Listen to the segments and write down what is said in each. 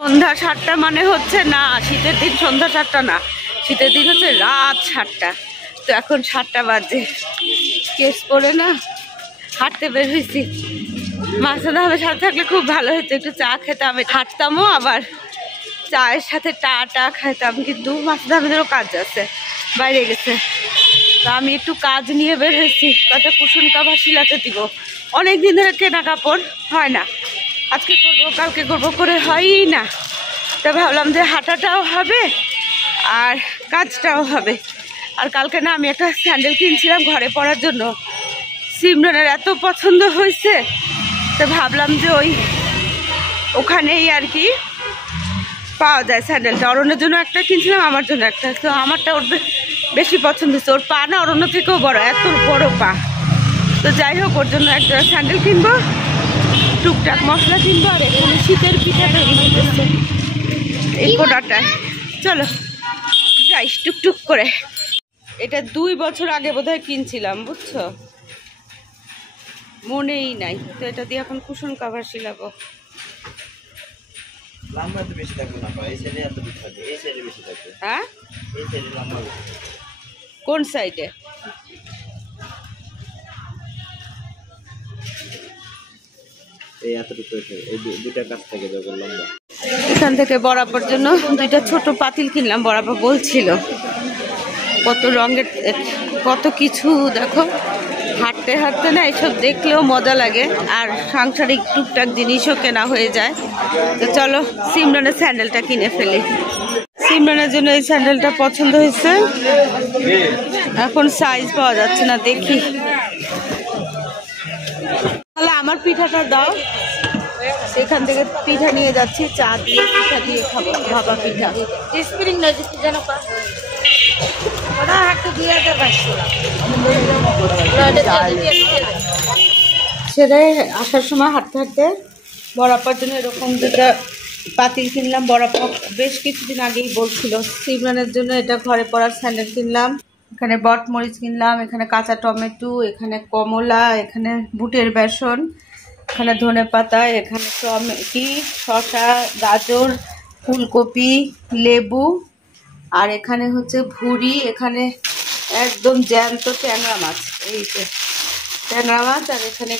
সন্ধ্যা 7টা মানে হচ্ছে না, শীতের দিন সন্ধ্যা 7টা না, শীতের দিন হচ্ছে রাত 7টা। তো এখন 7টা বাজে, কেস পরে না হাঁটতে বের হয়েছি। মাছরাঙা হবে সাথে থাকলে খুব ভালো হতো, একটু চা খেতাম, হাঁটতামও, আবার চায়ের সাথে টা খাইতাম। কিন্তু মাছরাঙা আমাদেরও কাজ আছে, বাইরে গেছে। তো আমি একটু কাজ নিয়ে বের হয়েছি, কটা কুশন কাভার শিলাতে দিব। অনেক দিন ধরে কেনা কাপড় হয় না, আজকে করবো কালকে করবো করে হয়ই না। তো ভাবলাম যে হাঁটাটাও হবে আর কাজটাও হবে। আর কালকে না আমি একটা স্যান্ডেল কিনছিলাম ঘরে পরার জন্য, সিমরনের এত পছন্দ হয়েছে, তো ভাবলাম যে ওখানেই আর কি পাওয়া যায় স্যান্ডেলটা। অরণ্যের জন্য একটা কিনছিলাম, আমার জন্য একটা। তো আমারটা ওর বেশি পছন্দ হচ্ছে, ওর পা না অরণ্য থেকেও বড়, এত বড় পা। তো যাই হোক, ওর জন্য একটা স্যান্ডেল কিনবো, টুকটাক মশলা কিনবো, আর এখানে শীতের পিঠাটা বানাইতেছে এই কোটাটায়। চলো যাই টুকটুক করে। এটা 2 বছর আগে বোধহয় কিনছিলাম, বুঝছো, মনেই নাই। তো এটা দিয়ে এখন কুশন কাভার শিলাবো। হ্যাঁ, কোন সাইডে? এখান থেকে বরাবর জন্য 2টা ছোট পাতিল কিনলাম, বরাবর বলছিল। কত রঙের কত কিছু, দেখো হাঁটতে হাঁটতে না এসব দেখলেও মজা লাগে, আর সাংসারিক টুকটাক জিনিসও কেনা হয়ে যায়। তো চলো সিমরনের স্যান্ডেলটা কিনে ফেলি। সিমরনের জন্য এই স্যান্ডেলটা পছন্দ হয়েছে, এখন সাইজ পাওয়া যাচ্ছে না, দেখি। তাহলে আমার পিঠাটা দাও, এখান থেকে পিঠা নিয়ে যাচ্ছি, চা দিয়ে পিঠা দিয়ে খাবো, ভাপা পিঠা। স্প্রিং না দিচ্ছি জানো কা, সেটা আসার সময় হাঁটতে হাঁটতে বরাবর জন্য এরকম 2টা পাতিল কিনলাম। বরাবর বেশ কিছুদিন আগেই বলছিল সিমরানের জন্য এটা ঘরে পরার স্যান্ডেল কিনলাম। এখানে বটমরিচ কিনলাম, এখানে কাঁচা টমেটো, এখানে কমলা, এখানে বুটের বেসন, এখানে ধনেপাতা, এখানে টমেটো, শসা, গাজর, ফুলকপি, লেবু, আর এখানে হচ্ছে ভুড়ি, এখানে একদম জ্যান্ত ট্যাংরা মাছ, এই যে ট্যাংরা মাছ, আর এখানে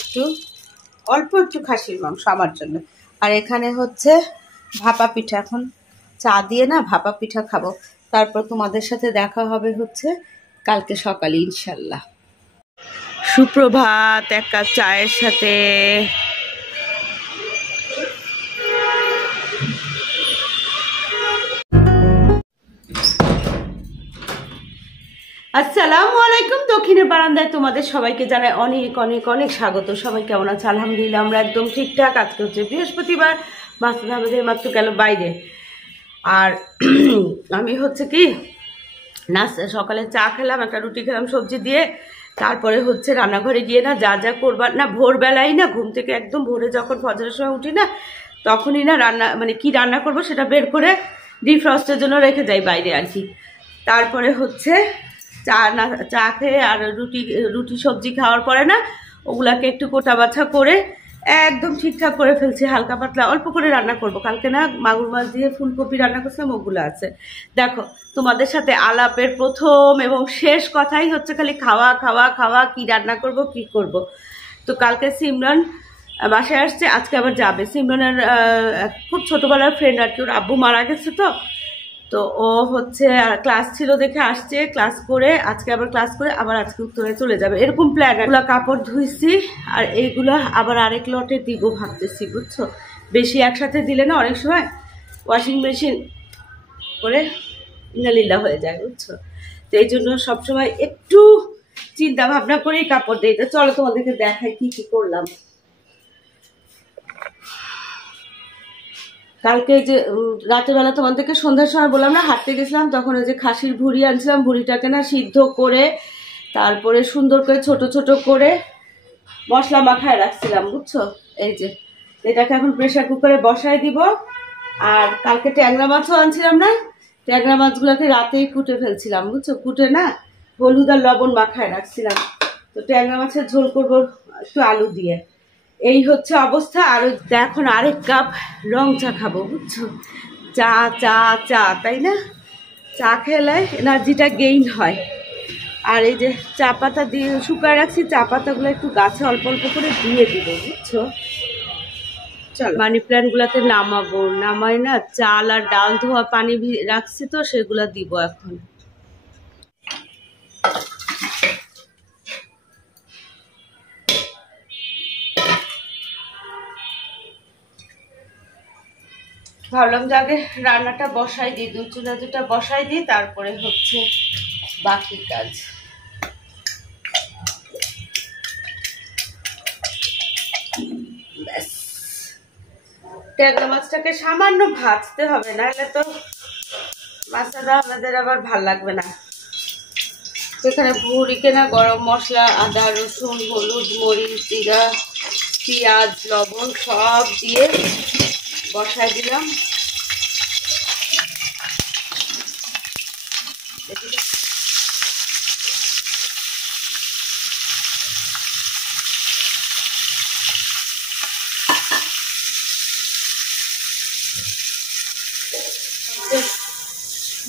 অল্প একটু খাসির মাংস আমার জন্য। আর এখানে হচ্ছে ভাপা পিঠা, এখন চা দিয়ে না ভাপা পিঠা খাবো। তারপর তোমাদের সাথে দেখা হবে হচ্ছে কালকে সকালে ইনশাল্লাহ। সুপ্রভাত, 1 কাপ চায়ের সাথে। আসসালামু আলাইকুম। দক্ষিণের বারান্দায় তোমাদের সবাইকে জানাই অনেক অনেক অনেক স্বাগত। সবাই কেমন আছে? আলহামদুলিল্লাহ আমরা একদম ঠিকঠাক। আজকে হচ্ছে বৃহস্পতিবার, মাসুদ আমাদের মাত্র গেল বাইরে। আর আমি হচ্ছে কি সকালে চা খেলাম, একটা রুটি খেলাম সবজি দিয়ে। তারপরে হচ্ছে রান্নাঘরে গিয়ে না যা যা করবার না, ভোরবেলায় না ঘুম থেকে একদম ভোরে যখন ফজরের সময় উঠি না, তখনই না রান্না মানে কি রান্না করব সেটা বের করে ডিফ্রস্টের জন্য রেখে যাই বাইরে আর কি। তারপরে হচ্ছে চা খেয়ে আর রুটি সবজি খাওয়ার পরে না ওগুলাকে একটু কোটা বাছা করে একদম ঠিকঠাক করে ফেলছি, হালকা পাতলা অল্প করে রান্না করব। কালকে না মাগুর মাছ দিয়ে ফুলকপি রান্না করছিলাম, ওগুলো আছে। দেখো তোমাদের সাথে আলাপের প্রথম এবং শেষ কথাই হচ্ছে খালি খাওয়া খাওয়া খাওয়া, কি রান্না করব কি করব। তো কালকে সিমরান বাসায় আসছে, আজকে আবার যাবে। সিমরানের খুব ছোটবেলার ফ্রেন্ড আর কি, ওর আব্বু মারা গেছে। তো ও হচ্ছে ক্লাস ছিল দেখে আসছে, ক্লাস করে আজকে আবার ক্লাস করে আবার আজকে উত্তরে চলে যাবে, এরকম প্ল্যান। এগুলো কাপড় ধুইছি আর এইগুলো আবার আরেক লটে দিব ভাবতেছি, বুঝছো। বেশি একসাথে দিলে না অনেক সময় ওয়াশিং মেশিন করে ইনালিল্লা হয়ে যায়, বুঝছো। তো এই জন্য সবসময় একটু চিন্তা ভাবনা করেই কাপড় দিই। তো চলো তোমাদেরকে দেখাই কি কি করলাম। কালকে যে রাতের বেলা তোমাদেরকে সন্ধ্যার সময় বললাম না হাঁটতে গেছিলাম, তখন ওই যে খাসির ভুড়ি আনছিলাম, ভুড়িটাকে না সিদ্ধ করে তারপরে সুন্দর করে ছোট ছোট করে মশলা মাখায় রাখছিলাম, বুঝছো। এই যে এটাকে এখন প্রেসার কুকারে বসায় দিব। আর কালকে ট্যাংরা মাছও আনছিলাম না, ট্যাংরা মাছগুলোকে রাতেই কুটে ফেলছিলাম, বুঝছো। কুটে না হলুদ আর লবণ মাখায় রাখছিলাম। তো ট্যাংরা মাছের ঝোল করবো একটু আলু দিয়ে। এই হচ্ছে অবস্থা। আর এখন আরেক কাপ রং চা খাবো, বুঝছো? চা চা চা, তাই না? চা খেলে এনার্জিটা গেইন হয়। আর এই যে চা পাতা দিয়ে শুকায় রাখছি, চা পাতাগুলো একটু গাছে অল্প অল্প করে দিয়ে দিব, বুঝছো? চলো মানি প্ল্যান্টগুলোতে নামাবো, নামাই না চাল আর ডাল ধোয়া পানি রাখছি তো সেগুলা দিব এখন। ভাবলাম যে আগে রান্নাটা বসাই দিই, দুধ চুলা দুটা বসাই দিই, তারপরে হচ্ছে বাকি কাজ। ব্যাস, ট্যাংরা মাছটাকে সামান্য ভাজতে হবে, নাহলে তো মাছটা আমাদের আবার ভাল লাগবে না। এখানে ভুড়ি কেনা গরম মশলা, আদা রসুন হলুদ মরিচ জিরা পেঁয়াজ লবণ সব দিয়ে বসাই দিলাম।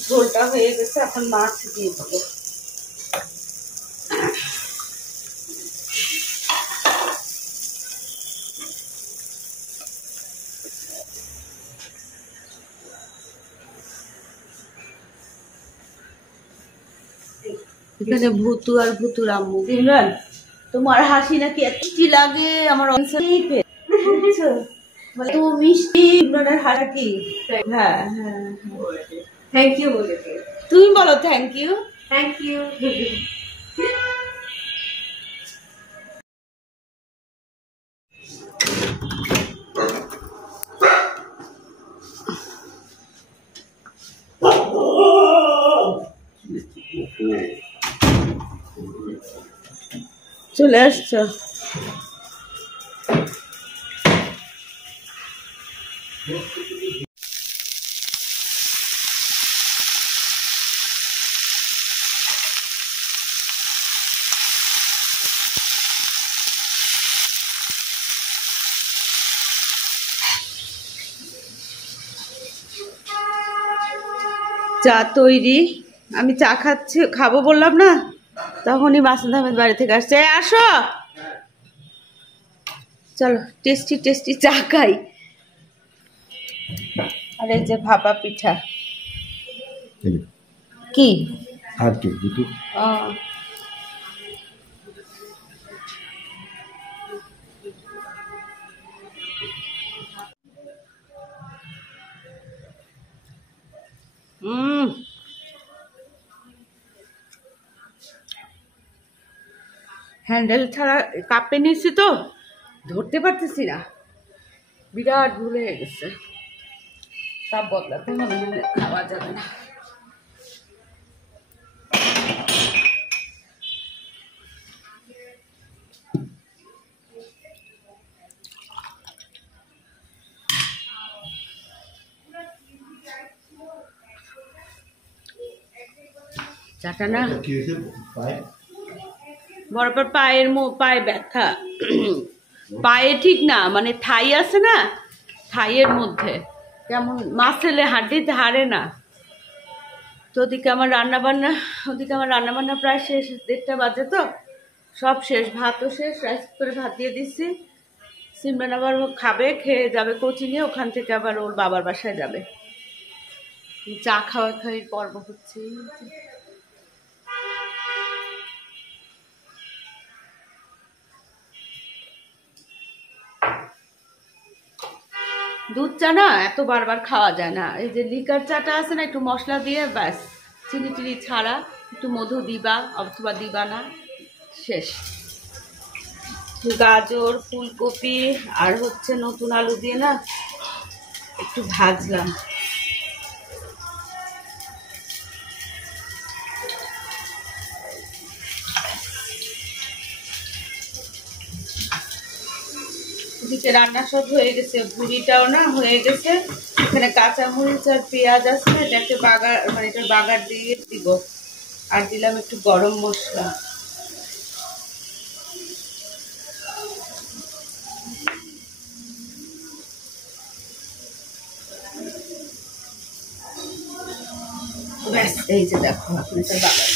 ঝোলটা হয়ে গেছে, এখন মাছ দিয়ে দেবো। এখানে ভুতু আর ভুতুর আম্মু। সিমরান, তোমার হাসি নাকি এত লাগে আমার তো মিষ্টি। ইমরানের হাসি, হ্যাঁ হ্যাঁ, থ্যাংক ইউ বলে, তুমি বলো থ্যাংক ইউ। Thank you. চলে আসছো? চা তৈরি, আমি চা খাচ্ছি, খাবো বললাম না, তখনই মাসুদ আহমেদ বাড়ি থেকে আসছে। আসো, চলো টেস্টি টেস্টি চা খাই। আর এই যে ভাপা পিঠা, কি আর কি হ্যান্ডেল ছাড়া কাপে নিয়েছি তো ধরতে পারতেছি না, বিরাট ভুল হয়ে গেছে। কাপ বদলাতে হবে, খাওয়া যাবে না। চাটা না বরাবর পায়ে ব্যথা, পায়ে ঠিক না, মানে থাই আছে না, থাইয়ের মধ্যে কেমন মাসেলে হাড্ডিতে হারে না। তো ওদিকে আমার রান্নাবান্না প্রায় শেষ, 1:30 বাজে তো সব শেষ, ভাতও শেষ, রাইস করে ভাত দিয়ে দিচ্ছি। সিমরান আবার খাবে, খেয়ে যাবে কোচিংয়ে, ওখান থেকে আবার ওর বাবার বাসায় যাবে। চা খাওয়ার পর্ব হচ্ছে। দুধ চা না এত বারবার খাওয়া যায় না, এই যে লিকার চাটা আছে না, একটু মশলা দিয়ে ব্যাস, চিনি টিনি ছাড়া, একটু মধু দিবা অথবা দিবা না, শেষ। গাজর ফুলকপি আর হচ্ছে নতুন আলু দিয়ে না একটু ভাজলাম। এদিকে রান্না সব হয়ে গেছে, ভুড়িটাও না হয়ে গেছে। এখানে কাঁচামরিচ আর পেঁয়াজ আছে, এটা একটু বাগার, মানে এটা বাগার দিয়ে দিব। আর দিলাম একটু গরম মশলা। এই যে দেখো আপনাদের বাগান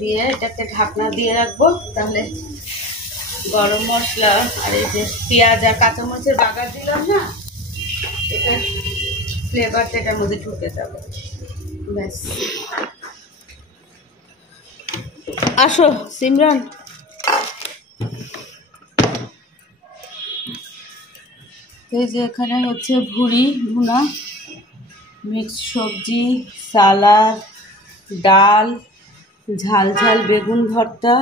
দিয়ে এটাকে ঢাকনা দিয়ে রাখবো, তাহলে গরম মশলা আর এই যে পেঁয়াজ আর কাঁচামরিচের বাগার দিলাম না, এটা ফ্লেভারটা এটার মধ্যে ঢুকে যাবে। ব্যাস, আসো সিমরান। এই যে এখানে হচ্ছে ভুড়ি ভুনা, মিক্স সবজি, সালাদ, ডাল, ঝাল ঝাল বেগুন ভর্তা,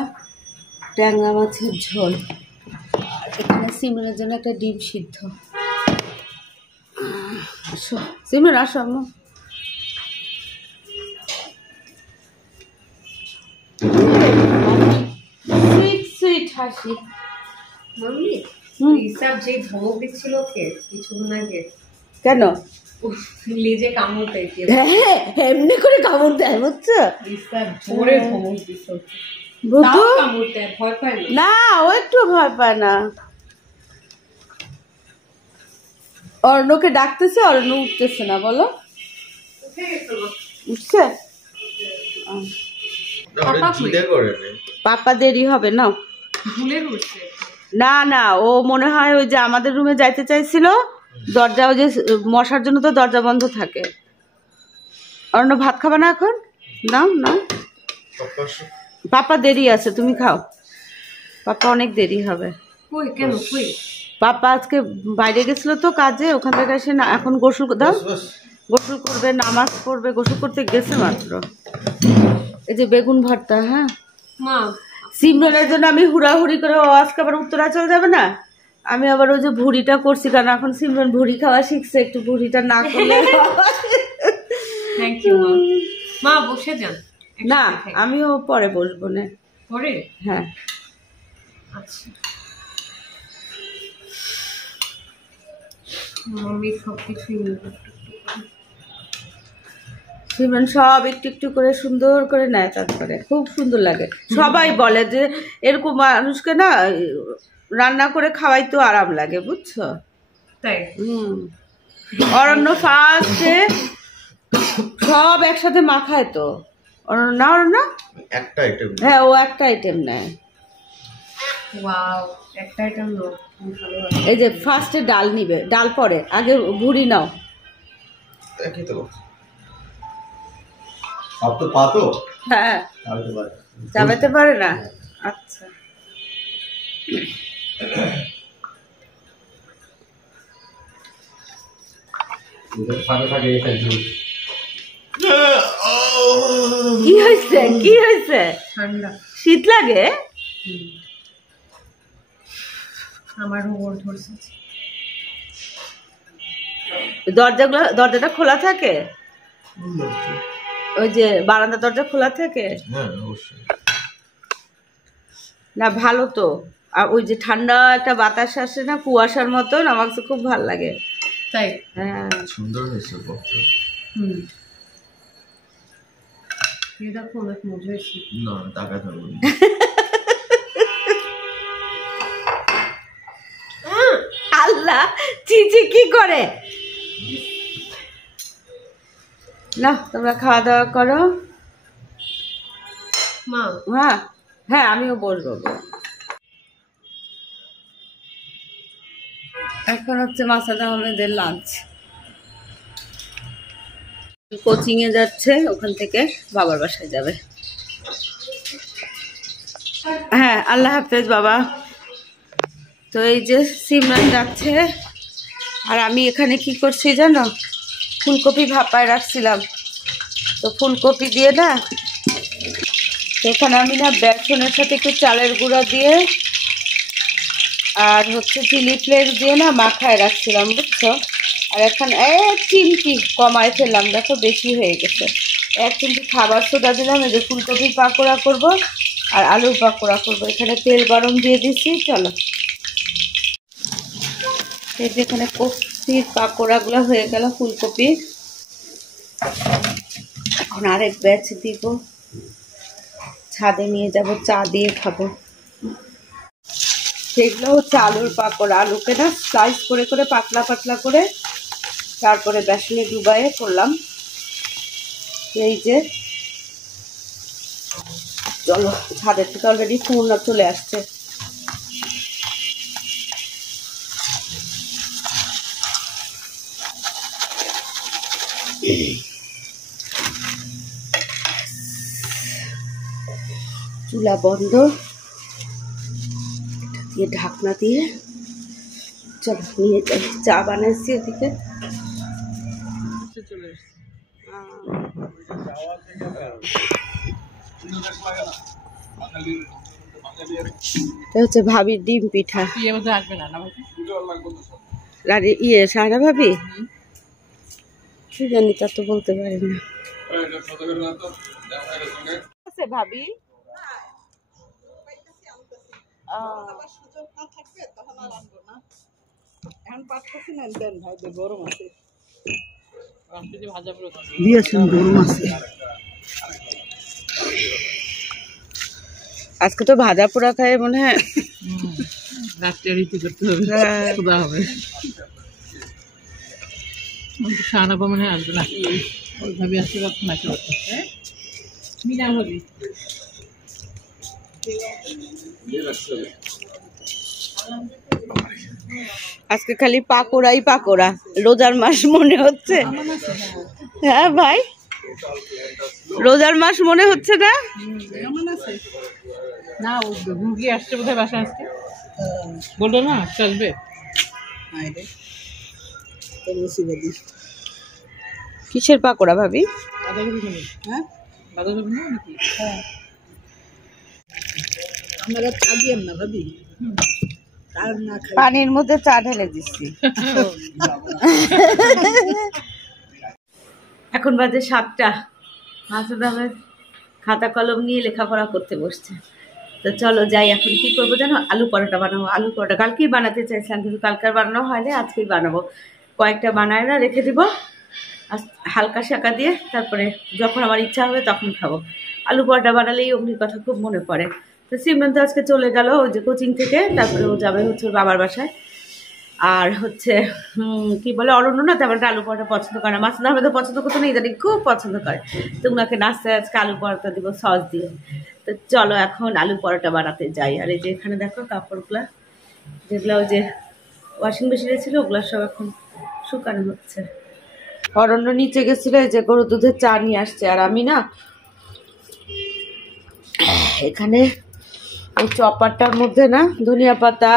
ট্যাংরা মাছের ঝোল, আর এখানে সিমরানের জন্য একটা ডিম সিদ্ধ। আসো সিমরান, আসো আম্মু। সুইট সুইট হাসি। মাম্মি হিসাব যে ধমক দিচ্ছিল ওকে কিছুক্ষণ আগে, কেন? লেজে কামড় পেয়েছে, হ্যাঁ এমনি করে কামড় দেয় বুঝছো? হিসাব জোরে ধমক দিচ্ছ, বুদ্ধু কামড় দেয়, ভয় পায় না? না, ও একটু ভয় পায় না। অর্ণকে ডাকতেছে, অর্ণ উঠতেছে না, বলো উঠে গেছো না? উঠছে? পাপা দেরি হবে না, ভুলে উঠছে। না না, ও মনে হয় ওই যে আমাদের রুমে যাইতে চাইছিল, দরজা ওই যে মশার জন্য তো দরজা বন্ধ থাকে। অর্ণ ভাত খাবে না এখন? নাও নাও, পাপা দেরি আছে, তুমি খাও, পাপা অনেক দেরি হবে। কই কেন কই? পাপা আজকে বাইরে গেছিল তো কাজে, ওখান থেকে এসে না এখন গোসল দাও, গোসল করবে, নামাজ পড়বে, গোসল করতে গেছে মাত্র। এই যে বেগুন ভর্তা। হ্যাঁ মা, সিমরনের জন্য আমি হুড়াহুড়ি করে, ও আজকে আবার উত্তরাচল যাবে না, আমি আবার ওই যে ভুড়িটা করছি, কারণ এখন সিমরন ভুড়ি খাওয়া শিখছে, একটু ভুড়িটা না করলে থ্যাংক ইউ মা। মা বসে যান। না আমিও পরে বসবো না। পরে? হ্যাঁ আচ্ছা। মাম্মি সবকিছুই সিমরন সব একটু একটু করে সুন্দর করে নেয়, তারপরে খুব সুন্দর লাগে। সবাই বলে যে এরকম মানুষকে না রান্না করে খাওয়াই তো আরাম লাগে, বুঝছো? তাই? অরণ্য ফার্স্টে সব একসাথে মাখায় তো, অরণ্য না, অরণ্য একটা আইটেম, হ্যাঁ ও একটা আইটেম নেয়। ওয়াও, একটা আইটেম নো, ভালো। এই যে ফার্স্টে ডাল নিবে, ডাল পরে, আগে ভুড়ি নাও। একই তো সব তো পাতো। হ্যাঁ চাবাতে পারে না। আচ্ছা কি হয়েছে, কি হয়েছে? ঠান্ডা, শীত লাগে? আমার ওর ধরছে। দরজাটা খোলা থাকে, ওই যে বারান্দা দরজা খোলা থাকে? হ্যাঁ অবশ্যই। না ভালো তো, আর ওই যে ঠান্ডা একটা বাতাস আসে না, কুয়াশার মতন, আমার তো খুব ভালো লাগে। তাই? হ্যাঁ সুন্দর হয়েছে বক্তা। দেখো অনেক মজা হয়েছে। না টাকা থাকবে না। আল্লাহ চিচি কি করে না, তোমরা খাওয়া দাওয়া করো। মা হ্যাঁ হ্যাঁ আমিও বসবো। এখন হচ্ছে মাসাদ আহমেদের লাঞ্চ, কোচিং এ যাচ্ছে, ওখান থেকে বাবার বাসায় যাবে। হ্যাঁ আল্লাহ হাফেজ বাবা। তো এই যে সিমরান যাচ্ছে, আর আমি এখানে কি করছি জানো, ফুলকপি ভাপায় রাখছিলাম, তো ফুলকপি দিয়ে না, তো এখানে আমি না বেসনের সাথে একটু চালের গুঁড়া দিয়ে আর হচ্ছে চিলি ফ্লেক্স দিয়ে না মাখায় রাখছিলাম, বুঝছো? আর এখন চিমটি কমায় ফেললাম, দেখো বেশি হয়ে গেছে। এক চিমটি খাবার সোডা দিলাম, এই যে ফুলকপির পাকোড়া করব আর আলুর পাকোড়া করবো। এখানে তেল গরম দিয়ে দিচ্ছি, চলো। এই যে এখানে কপির পাকোড়াগুলো হয়ে গেল, ফুলকপি। এখন আরেক ব্যাচ দিব, ছাদে নিয়ে যাব, চা দিয়ে খাবো। সেগুলো হচ্ছে আলুর পাকোড়া। আলুকে না স্লাইস করে করে পাতলা পাতলা করে তারপরে বেসনে ডুবাইয়ে করলাম। এই যে চলো, ছাদের থেকে অলরেডি ফোন চলে আসছে। চুলা বন্ধ, দিয়ে ঢাকনা দিয়ে চলো নিয়ে যাই। চা বানাচ্ছি ওদিকে। হচ্ছে ভাবির ডিম পিঠা। সারা ভাবি কি জানি, তা তো বলতে পারি না। ভাবি আজকে তো ভাজা পোড়া খায় মনে হয় রাত্রে রীতি করতে হবে, খোদা হবে। শাহানাবা মনে হয় আসবে না, ওইভাবে আসতে পারতো না। মিনা ভাবি আজকে খালি পাকোড়াই পাকোড়া। রোজার মাস মনে হচ্ছে। হ্যাঁ ভাই, রোজার মাস মনে হচ্ছে না? না, মুরগি আসছে বোধহয় বাসা আসছে, বললো না আসবে। কিসের পাকোড়া ভাবি? হ্যাঁ, আমরা চা দিয়েন না ভাবি, পানির মধ্যে চা ঢেলে দিচ্ছি। এখন বাজে 7টা। মাসুদ আহমেদ খাতা কলম নিয়ে লেখাপড়া করতে বসছে। তো চলো যাই। এখন কি করবো জানো? আলু পরোটা বানাবো। আলু পরোটা কালকেই বানাতে চাইছিলাম, কিন্তু কালকে বানানো হয়নি, আজকেই বানাবো। কয়েকটা বানায় না রেখে দিব হালকা শাকা দিয়ে, তারপরে যখন আমার ইচ্ছা হবে তখন খাবো। আলু পরোটা বানালেই অমনির কথা খুব মনে পড়ে। তো সিমরান তো আজকে চলে গেল ওই যে কোচিং থেকে, তারপরে ও যাবে হচ্ছে ওর বাবার বাসায়। আর হচ্ছে কি বলে, অরণ্য না তেমন একটা আলু পরোটা পছন্দ করে না। মাসুদ আহমেদ পছন্দ করতো না, ইদানিং খুব পছন্দ করে। তো ওনাকে নাস্তায় আজকে আলু পরোটা দিব সস দিয়ে। তো চলো এখন আলু পরোটা বানাতে যাই। আর এই যে এখানে দেখো কাপড়গুলা, যেগুলো ওই যে ওয়াশিং মেশিনে ছিল, ওগুলো সব এখন শুকানো হচ্ছে। অরণ্য নিচে গেছিল, এই যে গরুর দুধের চা নিয়ে আসছে। আর আমি না এখানে এই চপারটার মধ্যে না ধনিয়া পাতা,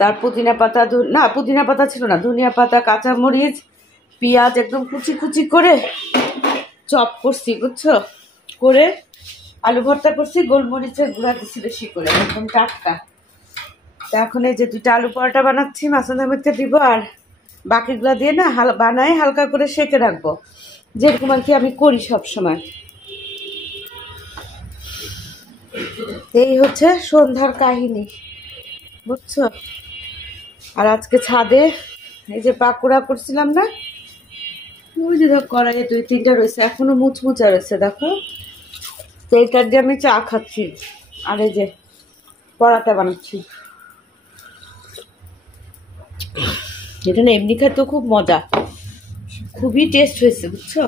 তার পুদিনা পাতা, না পুদিনা পাতা ছিল না, ধনিয়া পাতা, কাঁচামরিচ, পেঁয়াজ একদম কুচি কুচি করে চপ করছি, বুঝছো, করে আলু ভর্তা করছি। গোলমরিচের গুঁড়া দিচ্ছি বেশি করে, একদম টাটকা। তা এখন এই যে 2টা আলু পরোটা বানাচ্ছি, মাসুদ আহমেদকে দিব। আর বাকিগুলো দিয়ে না বানাই হালকা করে সেঁকে রাখবো, যেরকম আর কি আমি করি সব সময়। এই হচ্ছে সন্ধ্যার কাহিনী, বুঝছো। আর আজকে ছাদে এই যে পাকোড়া করছিলাম না, ওই যে ধর কড়াইয়ে 2-3টা রয়েছে, এখনো মুচমুচা রয়েছে দেখো। তো এইটার দিয়ে আমি চা খাচ্ছি, আর এই যে পরাটা বানাচ্ছি। এটা না এমনি খেতেও খুব মজা, খুবই টেস্ট হয়েছে, বুঝছো।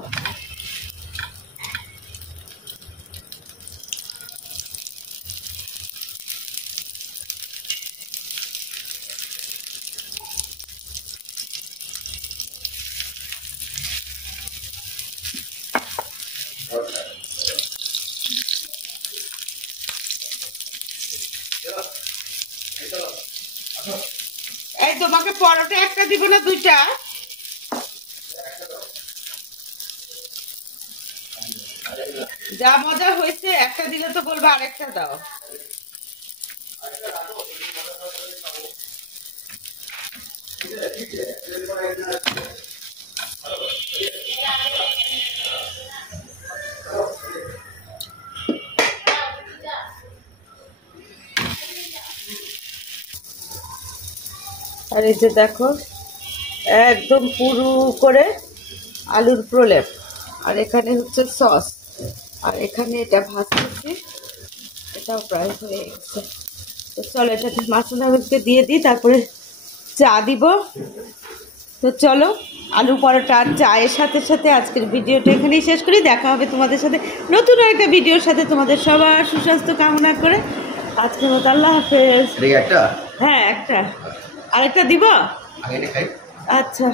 এই তোমাকে পরোটা একটা দিব না 2টা? যা মজা হয়েছে, একটা দিলে তো বলবো আরেকটা দাও। আর এই যে দেখো একদম পুরু করে আলুর প্রলেপ, আর এখানে হচ্ছে সস, আর এখানে এটা ভাজতেছি, এটাও প্রায় হয়ে গেছে। তো তো চলো এটা মাসুদ আহমেদকে দিয়ে দিই, তারপরে চা দিব। তো চলো আলু পরোটা আর চায়ের সাথে সাথে আজকের ভিডিওটা এখানেই শেষ করি। দেখা হবে তোমাদের সাথে নতুন একটা ভিডিওর সাথে। তোমাদের সবার সুস্বাস্থ্য কামনা করে আজকের মতো আল্লাহ হাফেজ। একটা হ্যাঁ একটা, আরেকটা দিব। আগে খাই। আচ্ছা।